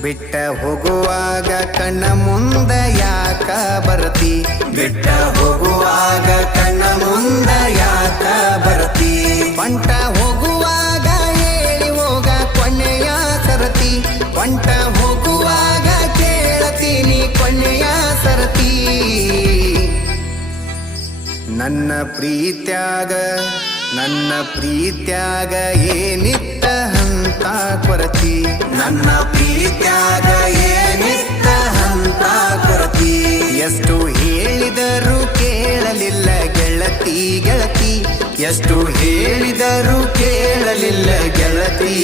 ಬಿಟ್ಟ ಹೋಗುವಾಗ ಕಣ್ಣ ಮುಂದ ಯಾಕ ಬರ್ತಿ ಬಿಟ್ಟ ಹೋಗುವಾಗ ಕಣ್ಣ ಮುಂದ ಯಾಕ ಬರ್ತಿ ಪಂಟ ಹೋಗುವಾಗ ಹೇಳಿ ಹೋಗ ಕೊನೆಯ ಸರತಿ ಪಂಟ ಹೋಗುವಾಗ ಕೇಳತೀನಿ ಕೊನೆಯ ಸರತಿ ನನ್ನ ಪ್ರೀತ್ಯಾಗ ಏನಿತ್ತ ಹಂತ ಕೊರತಿ ನನ್ನ ಪ್ರೀತ್ಯಾಗ ಏನಿತ್ತ ಹಂತ ಕೊರತಿ ಎಷ್ಟು ಹೇಳಿದರೂ ಕೇಳಲಿಲ್ಲ ಗೆಳತಿ ಎಷ್ಟು ಹೇಳಿದರೂ ಕೇಳಲಿಲ್ಲ ಗೆಳತಿ